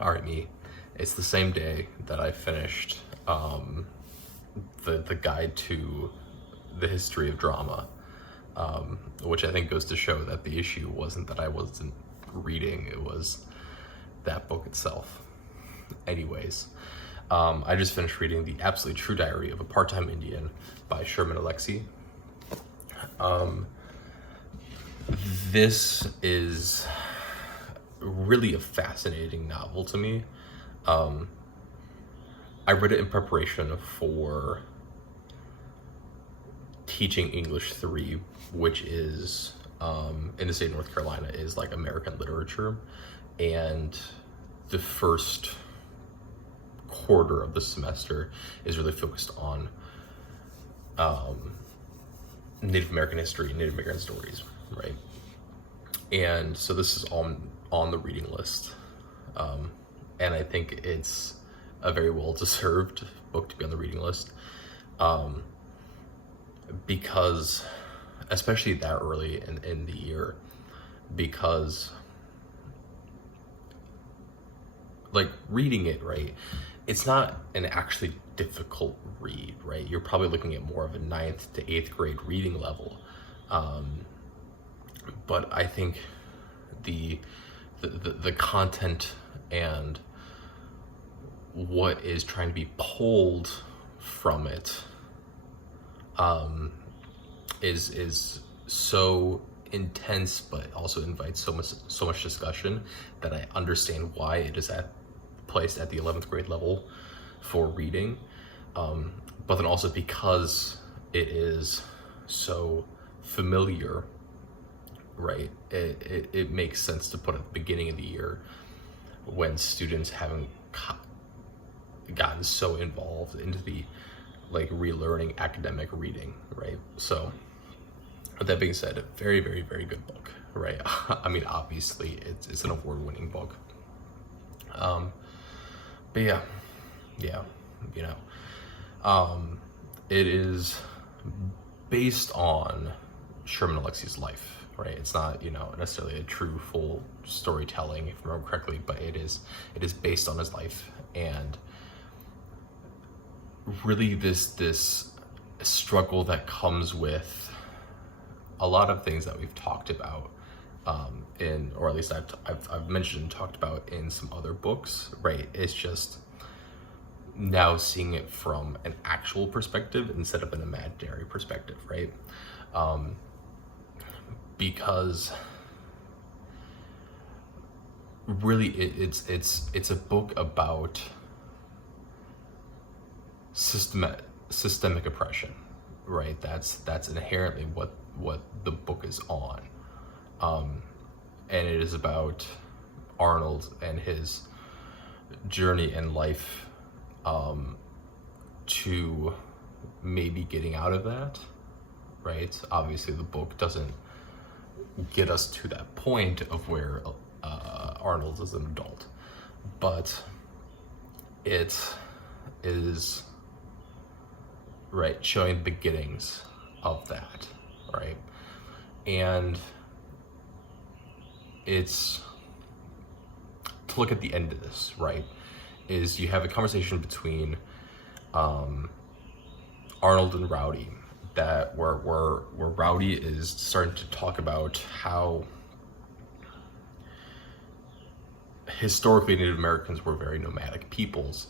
All right, me. It's the same day that I finished the guide to the history of drama, which I think goes to show that the issue wasn't that I wasn't reading, it was that book itself. Anyways, I just finished reading The Absolutely True Diary of a Part-Time Indian by Sherman Alexie. This is really a fascinating novel to me. I read it in preparation for teaching English 3, which is, in the state of North Carolina, is like American literature. And the first quarter of the semester is really focused on Native American history, Native American stories, right? And so this is on the reading list. And I think it's a very well-deserved book to be on the reading list. Because, especially that early in the year, because like reading it, right, it's not an actually difficult read, right? You're probably looking at more of a 9th to 8th grade reading level. But I think the content and what is trying to be pulled from it is so intense, but also invites so much discussion that I understand why it is placed at the 11th grade level for reading. But then also because it is so familiar, right? It makes sense to put at the beginning of the year when students haven't gotten so involved into the like relearning academic reading, right? So with that being said, a very, very, very good book, right? I mean, obviously it's an award-winning book. But yeah, you know, it is based on Sherman Alexie's life, right? It's not, you know, necessarily a true full storytelling, if I remember correctly, but it is based on his life. And really this struggle that comes with a lot of things that we've talked about, or at least I've mentioned and talked about in some other books, right? It's just now seeing it from an actual perspective instead of an imaginary perspective, right? Because really it's a book about systemic oppression, right? That's inherently what the book is on. And it is about Arnold and his journey in life to maybe getting out of that, right? Obviously the book doesn't get us to that point of where Arnold is an adult, but it is, right, showing the beginnings of that, right? And it's to look at the end of this, right, is you have a conversation between Arnold and Rowdy, that where Rowdy is starting to talk about how historically Native Americans were very nomadic peoples,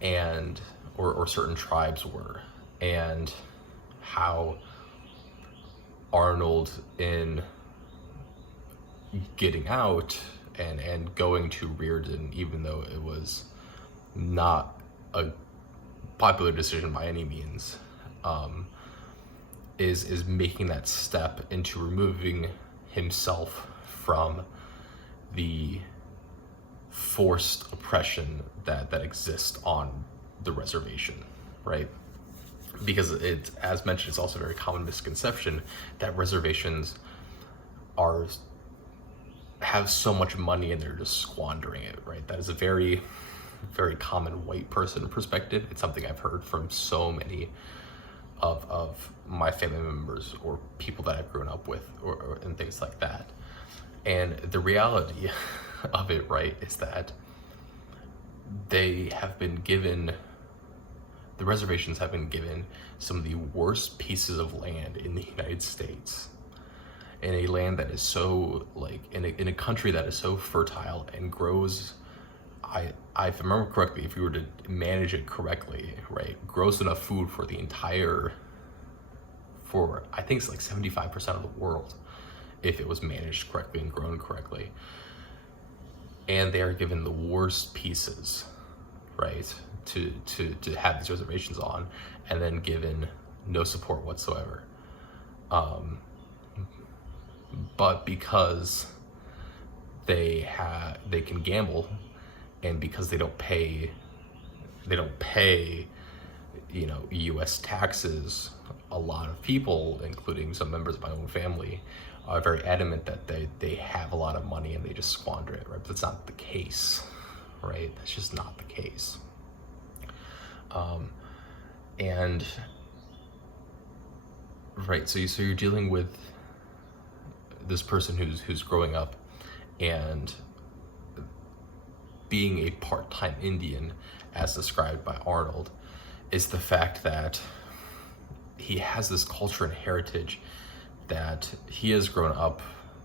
and or certain tribes were, and how Arnold, in getting out and going to Reardon, even though it was not a popular decision by any means, is making that step into removing himself from the forced oppression that exists on the reservation, right? Because it's, as mentioned, it's also a very common misconception that reservations have so much money and they're just squandering it, right? That is a very, very common white person perspective. It's something I've heard from so many of my family members or people that I've grown up with, or and things like that. And the reality of it, right, is that they have been given, the reservations have been given some of the worst pieces of land in the United States, in a land that is so, like, in a country that is so fertile and grows, if I remember correctly, if you were to manage it correctly, right, grows enough food for the entire, for I think it's like 75% of the world, if it was managed correctly and grown correctly. And they are given the worst pieces, right, to have these reservations on, and then given no support whatsoever. But because they can gamble, and because they don't pay, you know, U.S. taxes, a lot of people, including some members of my own family, are very adamant that they have a lot of money and they just squander it, right? But that's not the case, right? That's just not the case. And right, so you're dealing with this person who's growing up and being a part-time Indian, as described by Arnold, is the fact that he has this culture and heritage that he has grown up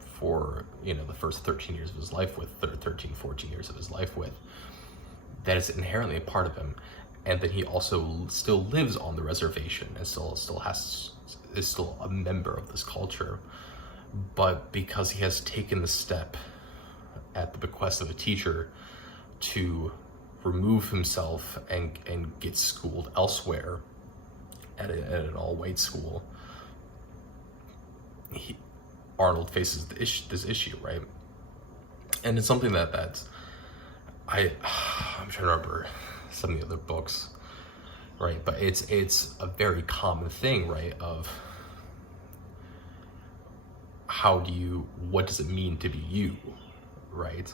for, you know, the first 13 years of his life with, 14 years of his life with, that is inherently a part of him. And then he also still lives on the reservation and is still a member of this culture. But because he has taken the step at the bequest of a teacher to remove himself and get schooled elsewhere at an all-white school, Arnold faces this issue, right? And it's something that's I'm trying to remember some of the other books, right? But it's a very common thing, right? Of what does it mean to be you, right?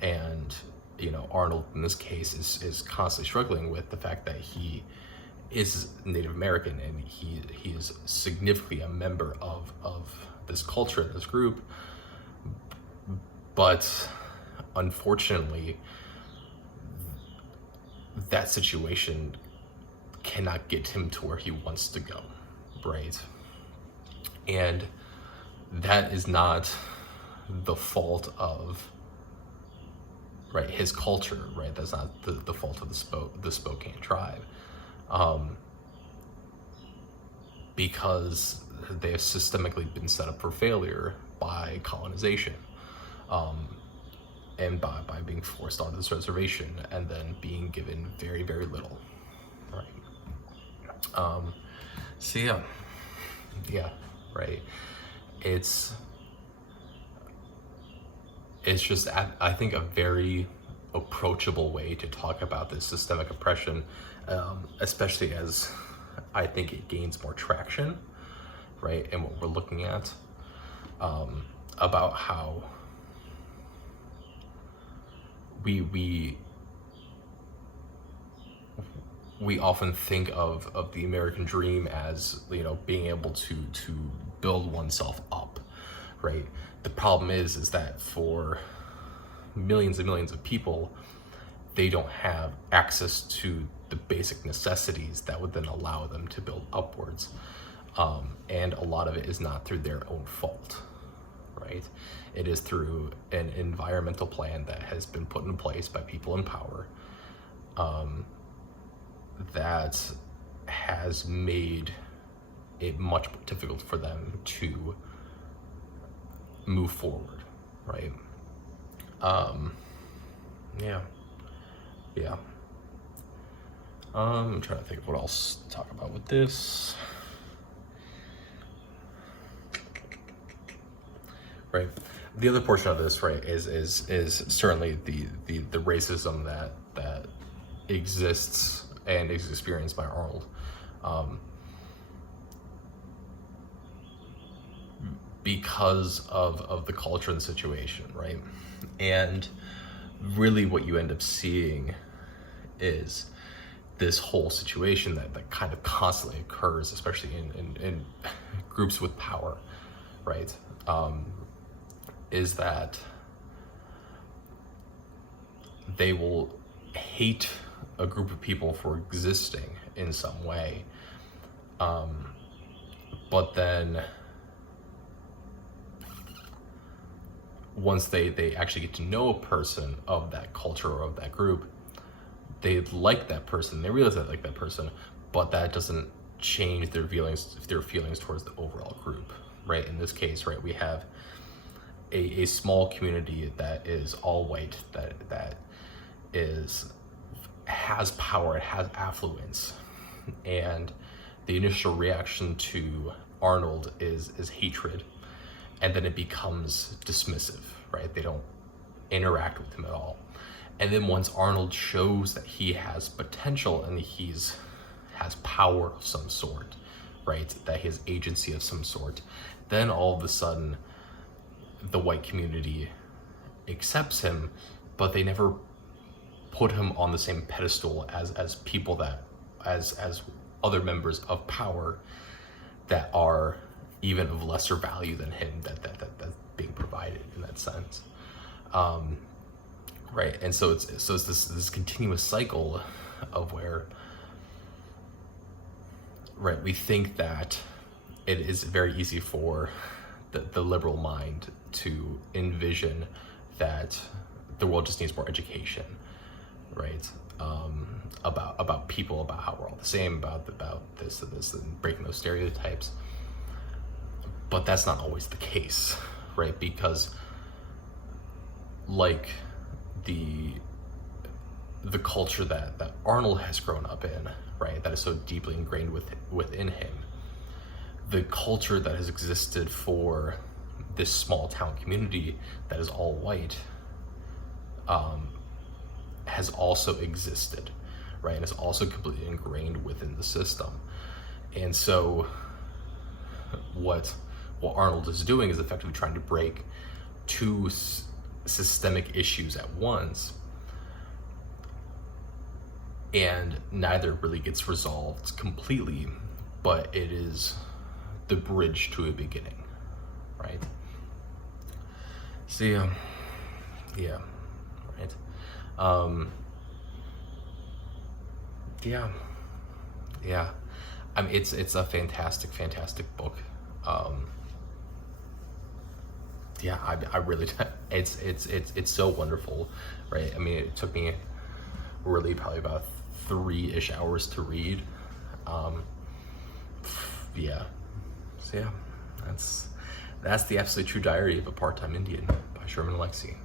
And, you know, Arnold in this case is constantly struggling with the fact that he is Native American and he is significantly a member of this culture, this group, but unfortunately that situation cannot get him to where he wants to go, right? And that is not the fault of, right, his culture, right? That's not the fault of the Spokane tribe, because they have systemically been set up for failure by colonization, and by being forced onto this reservation and then being given very, very little, right? So yeah, right. It's just, I think, a very approachable way to talk about this systemic oppression, especially as I think it gains more traction, right? And what we're looking at, about how we often think of the American dream as, you know, being able to build oneself up, right? The problem is that for millions and millions of people, they don't have access to the basic necessities that would then allow them to build upwards. And a lot of it is not through their own fault, right? It is through an environmental plan that has been put in place by people in power, that has made it much more difficult for them to move forward, right? Yeah. I'm trying to think of what else to talk about with this. Right. The other portion of this, right, is certainly the racism that exists and is experienced by Arnold, because of the culture and the situation, right? And really what you end up seeing is this whole situation that kind of constantly occurs, especially in groups with power, right? Is that they will hate a group of people for existing in some way. But then once they actually get to know a person of that culture or of that group, they like that person, they realize they like that person, but that doesn't change their feelings towards the overall group, right? In this case, right, we have a small community that is all white, that has power, it has affluence, and the initial reaction to Arnold is hatred, and then it becomes dismissive, right? They don't interact with him at all. And then once Arnold shows that he has potential and has power of some sort, right, that he has agency of some sort, then all of a sudden the white community accepts him, but they never put him on the same pedestal as people that as other members of power that are even of lesser value than him, that's being provided in that sense. Right, and so it's this continuous cycle of where, right, we think that it is very easy for the liberal mind to envision that the world just needs more education, right? About people, about how we're all the same, about this and this, and breaking those stereotypes. But that's not always the case, right? Because like the culture that Arnold has grown up in, right, that is so deeply ingrained within him, the culture that has existed for this small town community that is all white, has also existed, right, and is also completely ingrained within the system. And so what Arnold is doing is effectively trying to break two systemic issues at once, and neither really gets resolved completely, but it is the bridge to a beginning, right? So yeah, right. Yeah. I mean, it's a fantastic book. Yeah, I really, it's so wonderful, right? I mean, it took me really probably about 3-ish hours to read. Yeah. So yeah, that's The Absolute True Diary of a Part-Time Indian by Sherman Alexie.